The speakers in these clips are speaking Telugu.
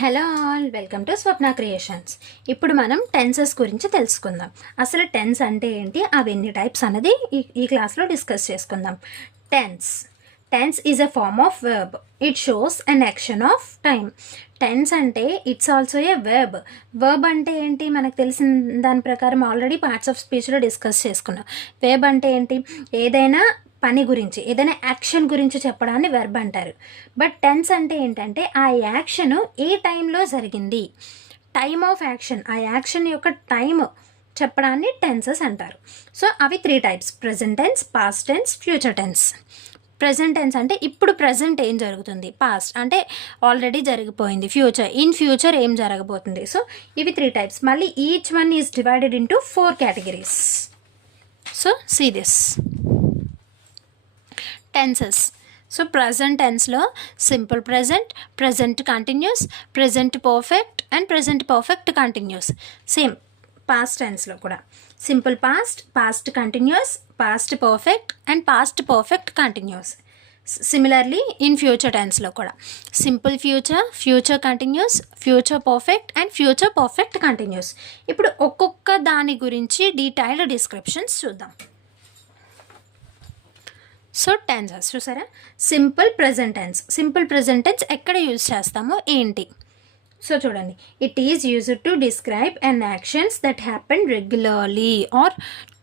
Hello all, welcome to Swapna creations. ఇప్పుడు మనం టెన్సెస్ గురించి తెలుసుకుందాం. అసలు టెన్స్ అంటే ఏంటి, అవి ఎన్ని టైప్స్ అన్నది ఈ క్లాస్లో డిస్కస్ చేసుకుందాం. Tense tense is a form of verb. It shows an action of time. Tense అంటే it's also a verb. Verb అంటే ఏంటి, మనకు తెలిసిన దాని ప్రకారం ఆల్రెడీ పార్ట్స్ ఆఫ్ స్పీచ్లో డిస్కస్ చేసుకున్నాం. వర్బ్ అంటే ఏంటి, ఏదైనా పని గురించి, ఏదైనా యాక్షన్ గురించి చెప్పడాన్ని వెర్బ్ అంటారు. బట్ టెన్స్ అంటే ఏంటంటే ఆ యాక్షన్ ఏ టైంలో జరిగింది, టైమ్ ఆఫ్ యాక్షన్, ఆ యాక్షన్ యొక్క టైం చెప్పడాన్ని టెన్సెస్ అంటారు. సో అవి 3 types: present tense, past tense, future tense. Present tense అంటే ఇప్పుడు ప్రజెంట్ ఏం జరుగుతుంది, పాస్ట్ అంటే ఆల్రెడీ జరిగిపోయింది, ఇన్ ఫ్యూచర్ ఏం జరగబోతుంది. సో ఇవి 3 టైప్స్. మళ్ళీ each one is divided into 4 categories. So see this tenses. So present టెన్స్లో simple present, present continuous, present perfect and present perfect continuous. Same past టెన్స్లో కూడా simple past, past continuous, past perfect and past perfect continuous. Similarly in future టెన్స్లో కూడా simple future, future continuous, future perfect and future perfect continuous. ఇప్పుడు ఒక్కొక్క దాని గురించి డీటెయిల్డ్ డిస్క్రిప్షన్స్ చూద్దాం. సో టెన్సెస్ చూసారా, simple present tense. Simple present tense ఎక్కడ యూజ్ చేస్తామో ఏంటి, సో చూడండి. It is used to describe an actions that happen regularly are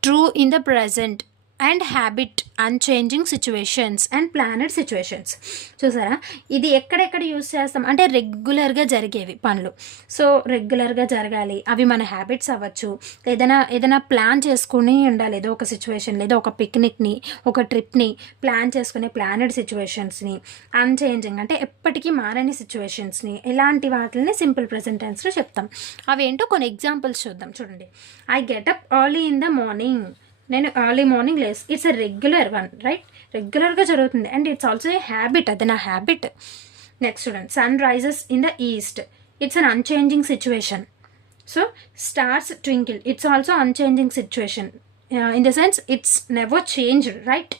true in the present and habit unchanging situations and planned situations. చూసారా, ఇది ఎక్కడెక్కడ యూజ్ చేస్తాం అంటే రెగ్యులర్గా జరిగేవి పనులు. సో రెగ్యులర్గా జరగాలి, అవి మన హ్యాబిట్స్ అవ్వచ్చు, ఏదైనా ప్లాన్ చేసుకుని ఉండాలి, ఏదో ఒక సిచ్యువేషన్, లేదా ఒక పిక్నిక్ని, ఒక ట్రిప్ని ప్లాన్ చేసుకునే ప్లానెడ్ సిచ్యువేషన్స్ని, అన్చేంజింగ్ అంటే ఎప్పటికీ మారని సిచ్యువేషన్స్ని, ఇలాంటి వాటిని సింపుల్ ప్రెజెంట్ టెన్స్లో చెప్తాం. అవేంటో కొన్ని ఎగ్జాంపుల్స్ చూద్దాం. చూడండి, I get up early in the morning. నేను ఎర్లీ మార్నింగ్ లేస్, it's a regular one, right? రెగ్యులర్గా జరుగుతుంది and it's also a habit, అది నా హ్యాబిట్. నెక్స్ట్ చూడండి, sun rises in the east, it's an unchanging situation. So stars twinkle, it's also unchanging situation in the sense it's never changed, right?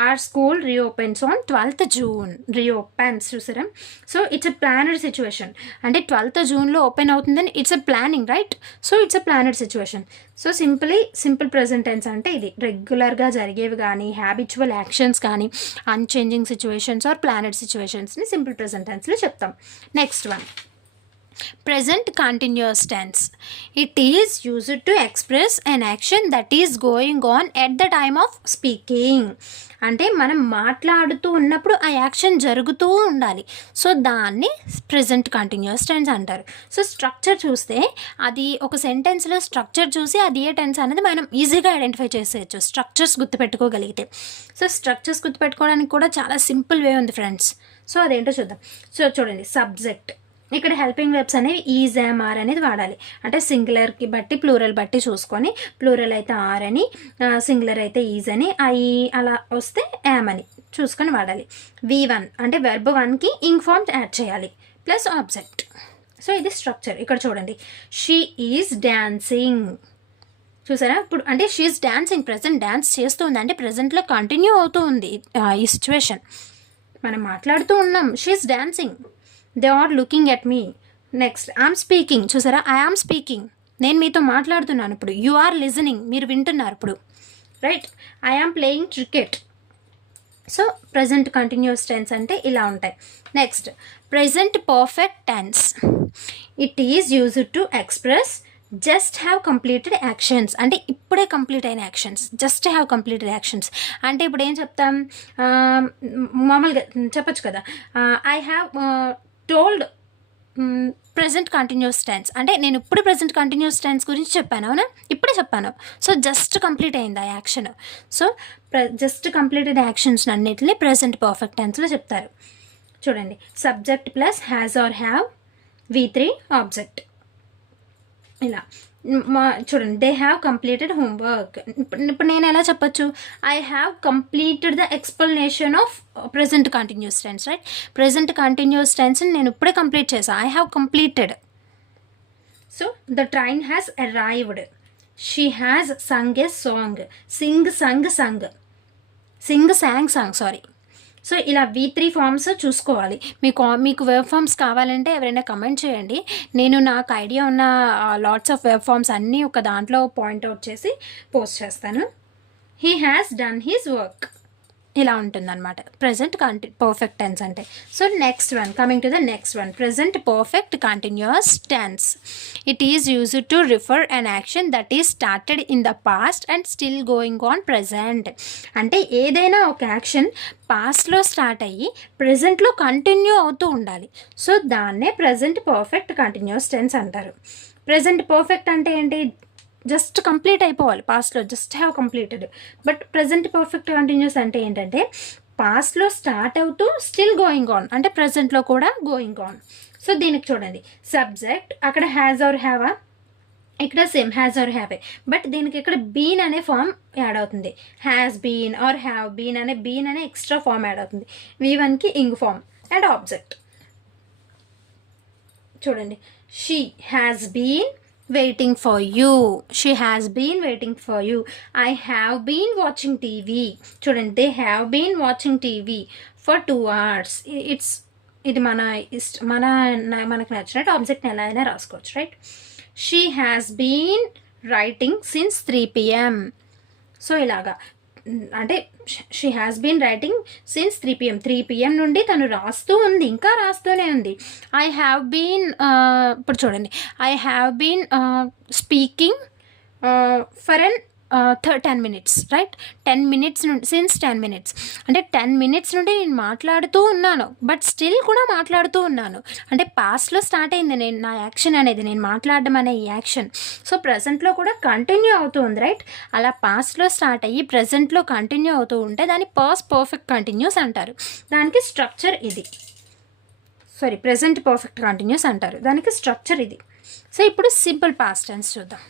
Our school reopens on 12th June. Reopens, చూసారా? So it's a planned situation. అంటే 12th Juneలో ఓపెన్ అవుతుందని it's a planning, right? So it's a planned situation. So simple present tense అంటే ఇది రెగ్యులర్గా జరిగేవి కానీ, హ్యాబిచువల్ యాక్షన్స్ కానీ, అన్చేంజింగ్ సిచ్యువేషన్స్ ఆర్ ప్లానెడ్ సిచ్యువేషన్స్ని సింపుల్ ప్రెజెంట్ టెన్స్లో చెప్తాం. Next one, present continuous tense. It is used to express an action that is going on at the time of speaking. అంటే మనం మాట్లాడుతూ ఉన్నప్పుడు ఆ యాక్షన్ జరుగుతూ ఉండాలి. సో దాన్ని ప్రెజెంట్ కంటిన్యూస్ టెన్స్ అంటారు. సో స్ట్రక్చర్ చూస్తే, అది ఒక సెంటెన్స్లో స్ట్రక్చర్ చూసి అది ఏ టెన్స్ అనేది మనం ఈజీగా ఐడెంటిఫై చేసేయచ్చు, స్ట్రక్చర్స్ గుర్తుపెట్టుకోగలిగితే. సో స్ట్రక్చర్స్ గుర్తుపెట్టుకోవడానికి కూడా చాలా సింపుల్ వే ఉంది ఫ్రెండ్స్. సో అదేంటో చూద్దాం. సో చూడండి, సబ్జెక్ట్. ఇక్కడ హెల్పింగ్ వెర్బ్స్ అనేవి ఈజ్, యామ్, ఆర్ అనేది వాడాలి. అంటే సింగులర్కి బట్టి, ప్లూరల్ బట్టి చూసుకొని, ప్లూరల్ అయితే ఆర్ అని, సింగులర్ అయితే ఈజ్ అని, అలా వస్తే యామ్ అని చూసుకొని వాడాలి. V1 అంటే వెర్బ్ 1కి ఇంగ్ ఫార్మ్ యాడ్ చేయాలి ప్లస్ ఆబ్జెక్ట్. సో ఇది స్ట్రక్చర్. ఇక్కడ చూడండి, షీ ఈజ్ డాన్సింగ్. చూసారా, ఇప్పుడు అంటే she is dancing, present dance చేస్తుంది అంటే ప్రజెంట్లో కంటిన్యూ అవుతూ ఉంది ఈ సిచ్యువేషన్. మనం మాట్లాడుతూ ఉన్నాం, she is dancing. They are looking at me. Next, I'm speaking. చూసారా, ఐ ఆమ్ స్పీకింగ్, నేను మీతో మాట్లాడుతున్నాను ఇప్పుడు. యు ఆర్ లిజనింగ్, మీరు వింటున్నారు ఇప్పుడు, right? I am playing cricket. So present continuous tense అంటే ఇలా ఉంటాయి. Next, present perfect tense. It is used to express just have completed actions. అంటే ఇప్పుడే కంప్లీట్ అయిన actions, just have completed actions. అంటే ఇప్పుడు ఏం చెప్తాం, మామూలుగా చెప్పచ్చు కదా, I have told present continuous tense. అంటే నేను ఇప్పుడు ప్రెజెంట్ కంటిన్యూస్ టెన్స్ గురించి చెప్పాను, అవునా? ఇప్పుడే చెప్పాను. సో జస్ట్ కంప్లీట్ అయింది ఆ action. So just completed actions అన్నిటిని ప్రెజెంట్ పర్ఫెక్ట్ టెన్స్లో చెప్తారు. చూడండి, subject plus has or have, V3 object. ఇలా చూడండి, దే హ్యావ్ కంప్లీటెడ్ హోంవర్క్. ఇప్పుడు నేను ఎలా చెప్పచ్చు, I have completed the explanation of present continuous tense, right? Present continuous టెన్స్ని నేను ఇప్పుడే కంప్లీట్ చేశాను, I have completed. So the train has arrived. She has sung a song. Sing, sung, sung. Sing, sang, sang, sorry. So ఇలా V3 ఫామ్స్ చూసుకోవాలి. మీకు వెబ్ ఫామ్స్ కావాలంటే ఎవరైనా కమెంట్ చేయండి. నేను నాకు ఐడియా ఉన్న లాట్స్ ఆఫ్ వెబ్ ఫామ్స్ అన్నీ ఒక దాంట్లో పాయింట్అవుట్ చేసి పోస్ట్ చేస్తాను. He has done his work ఇలా ఉంటుందన్నమాట ప్రజెంట్ పర్ఫెక్ట్ టెన్స్ అంటే. So next one, coming to the next one, present perfect continuous tense. It is used to refer an action that is started in the past and still going on present. అంటే ఏదైనా ఒక యాక్షన్ పాస్ట్లో స్టార్ట్ అయ్యి ప్రజెంట్లో కంటిన్యూ అవుతూ ఉండాలి. సో దాన్నే ప్రజెంట్ పర్ఫెక్ట్ కంటిన్యూస్ టెన్స్ అంటారు. ప్రజెంట్ పర్ఫెక్ట్ అంటే ఏంటి? జస్ట్ కంప్లీట్ అయిపోవాలి, పాస్ట్లో just have completed. But present perfect continuous అంటే ఏంటంటే పాస్ట్లో స్టార్ట్ అవుతూ స్టిల్ గోయింగ్ ఆన్, అంటే ప్రజెంట్లో కూడా గోయింగ్ ఆన్. సో దీనికి చూడండి, సబ్జెక్ట్ అక్కడ హ్యాజ్ ఆర్ హ్యావా, ఇక్కడ same has or have. But దీనికి ఇక్కడ బీన్ అనే ఫామ్ యాడ్ అవుతుంది. Has been or have been అనే ఎక్స్ట్రా ఫామ్ యాడ్ అవుతుంది. V1కి ఇంగ్ ఫామ్ అండ్ ఆబ్జెక్ట్. చూడండి, she has been waiting for you. She has been waiting for you. I have been watching TV. చూడండి, they have been watching TV for 2 hours. ఇది మనకు నచ్చినట్టు ఆబ్జెక్ట్ని ఎలా అయినా రాసుకోవచ్చు, right? She has been writing since 3 PM. So ఇలాగా అంటే she has been writing since 3 PM. 3 PM నుండి తను రాస్తూ ఉంది, ఇంకా రాస్తూనే ఉంది. ఐ హ్యావ్ బీన్, ఇప్పుడు చూడండి, I have been speaking for an 10 minutes, right? 10 minutes నుండి, సిన్స్ 10 minutes అంటే 10 minutes నుండి నేను మాట్లాడుతూ ఉన్నాను, బట్ స్టిల్ కూడా మాట్లాడుతూ ఉన్నాను. అంటే పాస్ట్లో స్టార్ట్ అయింది నా యాక్షన్ అనేది, నేను మాట్లాడడం అనే ఈ యాక్షన్. సో ప్రజెంట్లో కూడా కంటిన్యూ అవుతూ ఉంది, రైట్? అలా పాస్ట్లో స్టార్ట్ అయ్యి ప్రజెంట్లో కంటిన్యూ అవుతూ ఉంటే దాన్ని పాస్ట్ పర్ఫెక్ట్ కంటిన్యూస్ అంటారు. దానికి స్ట్రక్చర్ ఇది, ప్రజెంట్ పర్ఫెక్ట్ కంటిన్యూస్ అంటారు, దానికి స్ట్రక్చర్ ఇది. సో ఇప్పుడు సింపుల్ పాస్ట్ టెన్స్ చూద్దాం.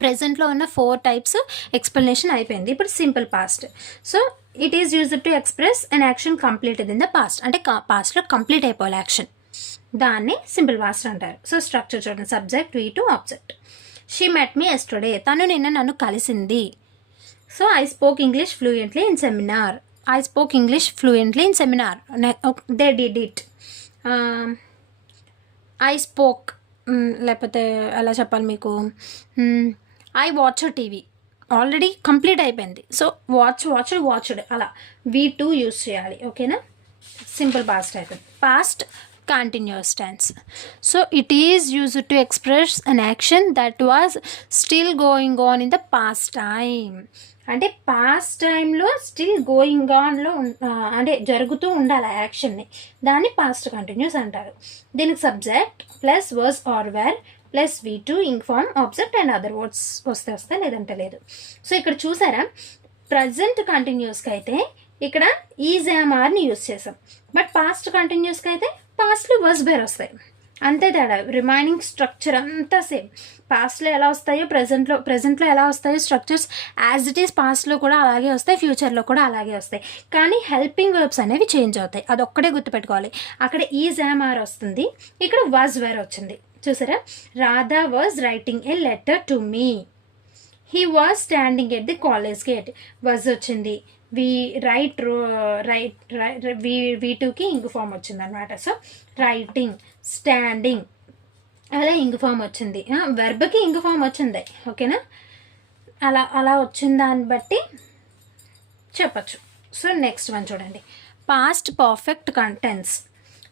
ప్రెజెంట్లో ఉన్న 4 టైప్స్ ఎక్స్ప్లెనేషన్ అయిపోయింది. ఇప్పుడు simple past. So it is used to express an action completed in the past, అంటే పాస్ట్లో కంప్లీట్ అయిపోవాలి యాక్షన్, దాన్ని సింపుల్ పాస్ట్ అంటారు. సో స్ట్రక్చర్ చూడండి, subject V2 object. She met me yesterday, తను నిన్న నన్ను కలిసింది. So I spoken English fluently in seminar. I spoken English fluently in seminar. They did it. I spoke, లేకపోతే ఎలా చెప్పాలి మీకు, I watch TV already complete అయిపోయింది. సో వాచ్డ్ అలా V2 యూస్ చేయాలి, ఓకేనా? సింపుల్ పాస్ట్ అయిపోయింది. Past continuous tense. So it is used to express an action that was still going on in the past time. అంటే పాస్ట్ టైంలో స్టిల్ గోయింగ్ ఆన్లో అంటే జరుగుతూ ఉండాలి ఆ యాక్షన్ని, దాన్ని పాస్ట్ కంటిన్యూస్ అంటారు. దీనికి subject plus was or were plus V2 ing form object and other words వస్తే లేదంటే లేదు. సో ఇక్కడ చూసారా, ప్రజెంట్ కంటిన్యూస్కి అయితే ఇక్కడ ఈజ్ యామ్ ఆర్ని యూస్ చేసాం, బట్ పాస్ట్ కంటిన్యూస్కి అయితే పాస్ట్లో వర్స్ బేర్ వస్తాయి, అంతే తేడా. రిమైనింగ్ స్ట్రక్చర్ అంతా సేమ్. పాస్ట్లో ఎలా వస్తాయో ప్రజెంట్లో ఎలా వస్తాయో స్ట్రక్చర్స్ యాజ్ ఇట్ ఈస్ పాస్ట్లో కూడా అలాగే వస్తాయి, ఫ్యూచర్లో కూడా అలాగే వస్తాయి. కానీ హెల్పింగ్ వర్బ్స్ అనేవి చేంజ్ అవుతాయి, అదొక్కడే గుర్తుపెట్టుకోవాలి. అక్కడ ఈజ్ యామ్ ఆర్ వస్తుంది, ఇక్కడ వాజ్ వేర్ వచ్చింది. చూసారా, Radha was writing A letter to me. He was standing at the college gate, was వచ్చింది. V2కి ఇంగ్ ఫామ్ వచ్చింది అనమాట. సో రైటింగ్, స్టాండింగ్ అలా ఇంగ్ ఫామ్ వచ్చింది, వెర్బ్కి ఇంగ్ ఫామ్ వచ్చింది, ఓకేనా? అలా వచ్చిన దాన్ని బట్టి చెప్పచ్చు. సో నెక్స్ట్ వన్ చూడండి, past perfect tense.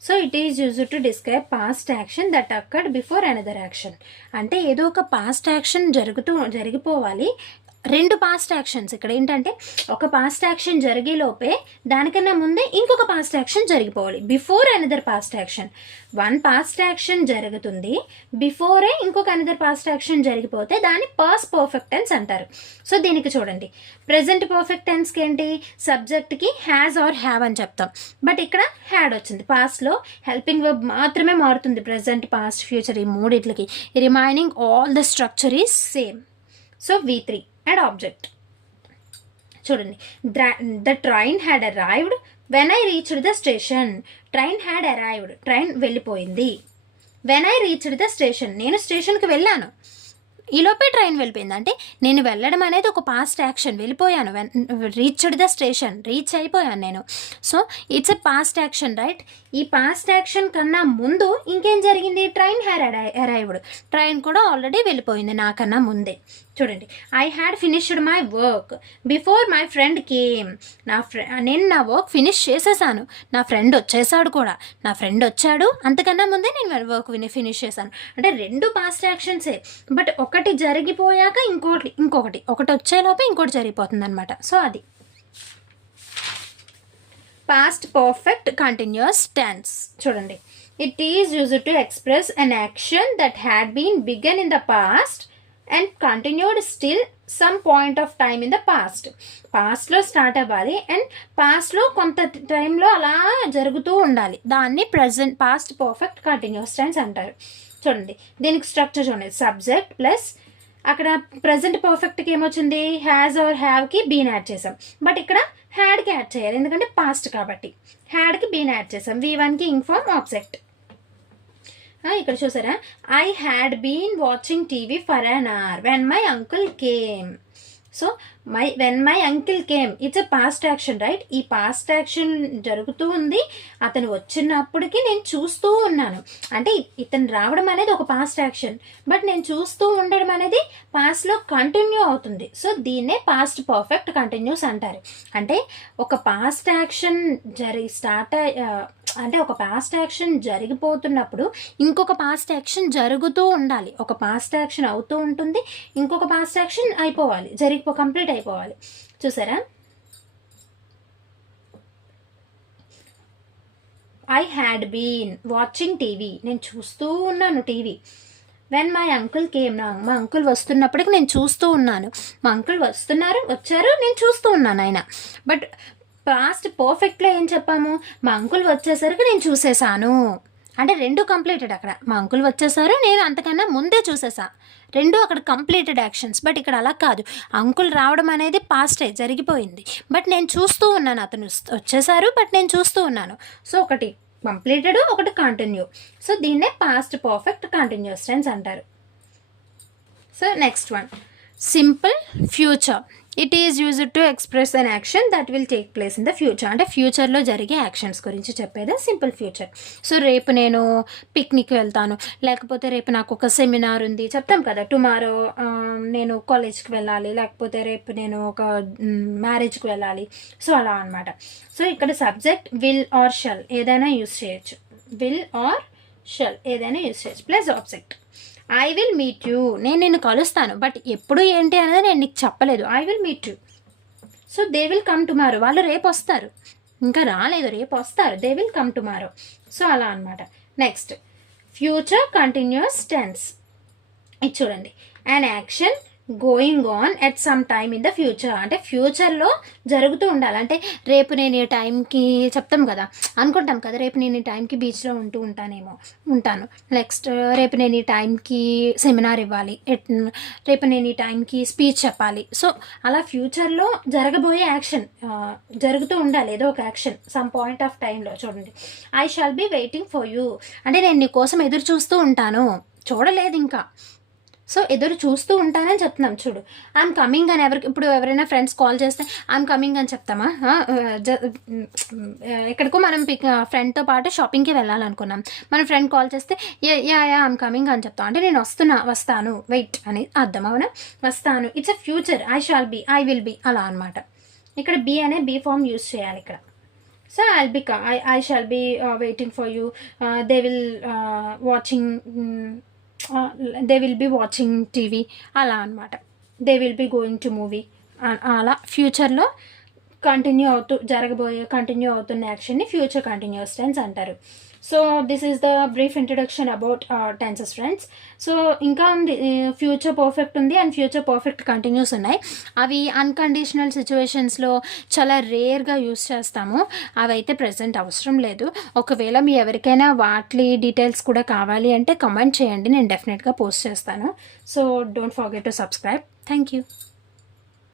So it is used to describe past action that occurred before another action. అంటే ఏదో ఒక పాస్ట్ యాక్షన్ జరిగిపోవాలి. 2 పాస్ట్ యాక్షన్స్. ఇక్కడ ఏంటంటే ఒక పాస్ట్ యాక్షన్ జరిగేలోపే దానికన్నా ముందే ఇంకొక పాస్ట్ యాక్షన్ జరిగిపోవాలి, before another past action. 1 past action జరుగుతుంది, బిఫోరే ఇంకొక అనదర్ పాస్ట్ యాక్షన్ జరిగిపోతే దాన్ని పాస్ట్ పర్ఫెక్ట్ టెన్స్ అంటారు. సో దీనికి చూడండి, ప్రెజెంట్ పర్ఫెక్ట్ టెన్స్కి ఏంటి, సబ్జెక్ట్కి హ్యాజ్ ఆర్ హ్యావ్ అని చెప్తాం, బట్ ఇక్కడ హ్యాడ్ వచ్చింది. పాస్ట్లో హెల్పింగ్ వర్బ్ మాత్రమే మారుతుంది, ప్రెజెంట్ పాస్ట్ ఫ్యూచర్ ఈ మూడిట్లకి. Remaining all the structure is same. So V3 and object. చూడండి, the train had arrived when I reached the station. Train had arrived, train వెళ్ళిపోయింది. When I reached the station, నేను స్టేషన్కి వెళ్ళాను. ఈలోపే ట్రైన్ వెళ్ళిపోయింది. అంటే నేను వెళ్ళడం అనేది ఒక పాస్ట్ యాక్షన్, వెళ్ళిపోయాను, రీచ్డ్ ద స్టేషన్, రీచ్ అయిపోయాను నేను. So it's a past action right. ఈ పాస్ట్ యాక్షన్ కన్నా ముందు ఇంకేం జరిగింది, ట్రైన్ అరైవ్డ్, ట్రైన్ కూడా ఆల్రెడీ వెళ్ళిపోయింది నాకన్నా ముందే. చూడండి, I had finished my work before my friend came. నేను నా వర్క్ ఫినిష్ చేసేసాను, నా ఫ్రెండ్ వచ్చేసాడు కూడా, నా ఫ్రెండ్ వచ్చాడు అంతకన్నా ముందే నేను వర్క్ ఫినిష్ చేశాను. అంటే రెండు పాస్ట్ యాక్షన్సే, బట్ ఒకటి జరిగిపోయాక ఒకటి వచ్చేలోపే ఇంకోటి జరిగిపోతుంది అనమాట. సో అది పాస్ట్ పర్ఫెక్ట్ కంటిన్యూస్ టెన్స్. చూడండి, it is used to express an action that had been begun in the past and continued still some point of time in the past. పాస్ట్లో స్టార్ట్ అవ్వాలి అండ్ పాస్ట్లో కొంత టైంలో అలా జరుగుతూ ఉండాలి. దాన్ని present past perfect continuous tense అంటారు. చూడండి, దీనికి స్ట్రక్చర్ చూడండి, సబ్జెక్ట్ ప్లస్ అక్కడ ప్రజెంట్ పర్ఫెక్ట్కి ఏమొచ్చింది, హ్యాజ్ ఆర్ హ్యావ్కి బీన్ యాడ్ చేసాం. బట్ ఇక్కడ హ్యాడ్కి యాడ్ చేయాలి, ఎందుకంటే పాస్ట్ కాబట్టి. హ్యాడ్కి బీన్ యాడ్ చేసాం, V1కి ఇన్ఫార్మ్ ఆబ్జెక్ట్. ఇక్కడ చూసారా, I had been watching TV for an hour when my uncle came. So when my uncle came, it's a past action right. ఈ పాస్ట్ యాక్షన్ జరుగుతూ ఉంది, అతను వచ్చినప్పటికీ నేను చూస్తూ ఉన్నాను. అంటే ఇతను రావడం అనేది ఒక పాస్ట్ యాక్షన్, బట్ నేను చూస్తూ ఉండడం అనేది పాస్ట్లో కంటిన్యూ అవుతుంది. సో దీన్నే పాస్ట్ పర్ఫెక్ట్ కంటిన్యూస్ అంటారు. అంటే ఒక పాస్ట్ యాక్షన్ అంటే ఒక పాస్ట్ యాక్షన్ జరిగిపోతున్నప్పుడు ఇంకొక పాస్ట్ యాక్షన్ జరుగుతూ ఉండాలి. ఒక పాస్ట్ యాక్షన్ అవుతూ ఉంటుంది, ఇంకొక పాస్ట్ యాక్షన్ అయిపోవాలి, కంప్లీట్ అయిపోవాలి. చూసారా, I had been watching TV, నేను చూస్తూ ఉన్నాను TV. When my uncle came, మా అంకుల్ వస్తున్నప్పటికి నేను చూస్తూ ఉన్నాను. మా అంకుల్ వచ్చారు, నేను చూస్తూ ఉన్నాను ఆయన. బట్ పాస్ట్ పర్ఫెక్ట్లో ఏం చెప్పాము, మా అంకుల్ వచ్చేసరికి నేను చూసేసాను. అంటే రెండు కంప్లీటెడ్. అక్కడ మా అంకుల్ వచ్చేసారు, నేను అంతకన్నా ముందే చూసేసా. రెండు అక్కడ కంప్లీటెడ్ యాక్షన్స్. బట్ ఇక్కడ అలా కాదు, అంకుల్ రావడం అనేది పాస్టే, జరిగిపోయింది. బట్ నేను చూస్తూ ఉన్నాను, అతను వచ్చేసారు, బట్ నేను చూస్తూ ఉన్నాను. సో ఒకటి కంప్లీటెడ్, ఒకటి కంటిన్యూ. సో దీన్నే పాస్ట్ పర్ఫెక్ట్ కంటిన్యూస్ టెన్స్ అంటారు. So next one, simple future. It is used to express an action that will take place in the future. అంటే ఫ్యూచర్లో జరిగే యాక్షన్స్ గురించి చెప్పేదే సింపుల్ ఫ్యూచర్. సో రేపు నేను పిక్నిక్ వెళ్తాను, లేకపోతే రేపు నాకు ఒక సెమినార్ ఉంది చెప్తాం కదా, టుమారో నేను కాలేజ్కి వెళ్ళాలి, లేకపోతే రేపు నేను ఒక మ్యారేజ్కి వెళ్ళాలి. సో అలా అనమాట. సో ఇక్కడ సబ్జెక్ట్ విల్ ఆర్ షల్ ఏదైనా యూజ్ చేయొచ్చు, విల్ ఆర్ షల్ ఏదైనా యూజ్ చేయొచ్చు, plus object. I will meet you, నేను నిన్ను కలుస్తాను, బట్ ఎప్పుడు ఏంటి అనేది నేను నీకు చెప్పలేదు. I will meet you. So they will come tomorrow, వాళ్ళు రేపు వస్తారు, ఇంకా రాలేదు, రేపు వస్తారు, they will come tomorrow. So అలా అనమాట. Next, future continuous tense. ఇది చూడండి, an action going on at some time in the future. అంటే ఫ్యూచర్లో జరుగుతూ ఉండాలి. అంటే రేపు నేను ఈ టైంకి చెప్తాం కదా, అనుకుంటాం కదా, రేపు నేను ఈ టైంకి బీచ్లో ఉంటాను. నెక్స్ట్, రేపు నేను ఈ టైంకి సెమినార్ ఇవ్వాలి, రేపు నేను ఈ టైంకి స్పీచ్ చెప్పాలి. సో అలా ఫ్యూచర్లో జరగబోయే యాక్షన్ జరుగుతూ ఉండాలి, ఏదో ఒక యాక్షన్ సమ్ పాయింట్ ఆఫ్ టైంలో. చూడండి, I shall be waiting for you, అంటే నేను నీ కోసం ఎదురు చూస్తూ ఉంటాను, చూడలేదు ఇంకా. సో ఎదురు చూస్తూ ఉంటానని చెప్తున్నాం. చూడు, ఐఎమ్ కమింగ్ అని ఇప్పుడు ఎవరైనా ఫ్రెండ్స్ కాల్ చేస్తే ఐఎమ్ కమింగ్ అని చెప్తామా? ఎక్కడికో మనం ఫ్రెండ్తో పాటు షాపింగ్కి వెళ్ళాలనుకున్నాం, మన ఫ్రెండ్ కాల్ చేస్తే యా ఐఎమ్ కమింగ్ అని చెప్తాం. అంటే నేను వస్తాను, వెయిట్ అని అర్థం. అవునా, వస్తాను, it's a future. I shall be, I will be, అలా అనమాట. ఇక్కడ బీ అనే బీ ఫామ్ యూజ్ చేయాలి ఇక్కడ. So I shall be waiting for you, they will watching, they will be watching TV, అలా అనమాట. They will be going to movie, అలా ఫ్యూచర్లో కంటిన్యూ అవుతున్న యాక్షన్ని ఫ్యూచర్ కంటిన్యూస్ టెన్స్ అంటారు. So this is the brief introduction about tenses friends. So ఇంకా ఉంది, ఫ్యూచర్ పర్ఫెక్ట్ ఉంది అండ్ ఫ్యూచర్ పర్ఫెక్ట్ కంటిన్యూస్ ఉన్నాయి. అవి అన్కండిషనల్ సిచ్యువేషన్స్లో చాలా రేర్గా యూస్ చేస్తాము, అవి అయితే ప్రజెంట్ అవసరం లేదు. ఒకవేళ మీ ఎవరికైనా వాటి డీటెయిల్స్ కూడా కావాలి అంటే కమెంట్ చేయండి, నేను డెఫినెట్గా పోస్ట్ చేస్తాను. So don't forget to subscribe. Thank you.